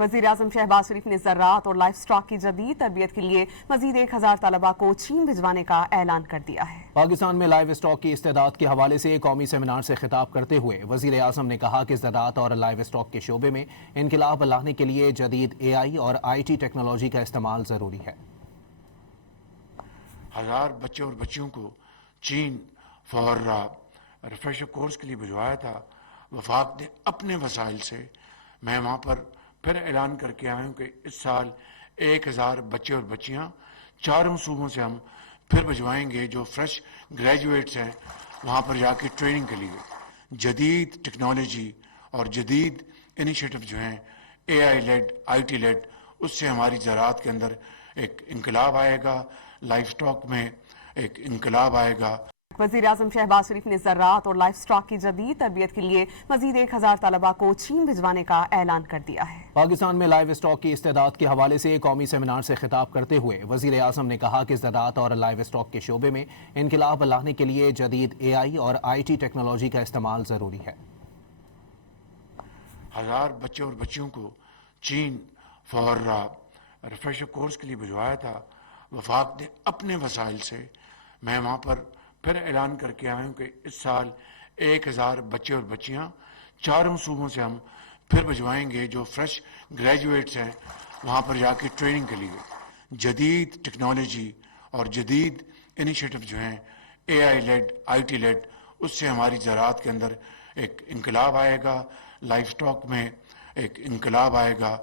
वज़ीर-ए-आज़म शहबाज शरीफ ने ज़राअत और लाइफ स्टॉक की जदीद तरबियत के लिए मज़ीद 1000 तलबा को चीन भिजवाने का ऐलान कर दिया है। पाकिस्तान में लाइव स्टॉक की इस्तेदाद के हवाले से कौमी सेमिनार से खिताब करते हुए वज़ीर-ए-आज़म ने कहा कि ज़राअत और लाइव स्टॉक के शोबे में इनकलाब लाने के लिए जदीद AI और IT टेक्नोलॉजी का इस्तेमाल ज़रूरी है। 1000 बच्चे और बच्चियों को चीन फॉर रिफ्रेशर कोर्स के लिए भिजवाया था। वफाक ने अपने वसाइल से, मैं वहाँ पर फिर ऐलान करके आया हूँ कि इस साल 1000 बच्चे और बच्चियाँ चारों सूबों से हम फिर भिजवाएंगे जो फ्रेश ग्रेजुएट्स हैं वहाँ पर जाके ट्रेनिंग के लिए। जदीद टेक्नोलॉजी और जदीद इनिशिएटिव जो हैं AI लेड IT लेड, उससे हमारी ज़राअत के अंदर एक इनकलाब आएगा, लाइफ स्टॉक में एक इनकलाब आएगा। वज़ीर-ए-आज़म शहबाज शरीफ ने ज़राअत और लाइफ स्टॉक की जदीद तरबियत के लिए मज़ीद 1000 तलबा को चीन भिजवाने का ऐलान कर दिया है। पाकिस्तान में लाइव स्टॉक की इस्तेदाद के हवाले से कौमी सेमिनार से खिताब करते हुए वज़ीर-ए-आज़म ने कहा कि ज़राअत और लाइव स्टॉक के शोबे में इनकलाब लाने के लिए जदीद AI और IT टेक्नोलॉजी का इस्तेमाल ज़रूरी है। 1000 बच्चे और बच्चियों को चीन फॉर रिफ्रेशर कोर्स के लिए भिजवाया था। वफाक ने अपने वसाइल से, मैं वहाँ पर फिर ऐलान करके आया हूँ कि इस साल 1000 बच्चे और बच्चियाँ चारों सूबों से हम फिर भिजवाएंगे जो फ्रेश ग्रेजुएट्स हैं वहाँ पर जाके ट्रेनिंग के लिए। जदीद टेक्नोलॉजी और जदीद इनिशिएटिव जो हैं AI लेड IT लेड, उससे हमारी ज़राअत के अंदर एक इनकलाब आएगा, लाइफ स्टॉक में एक इनकलाब आएगा।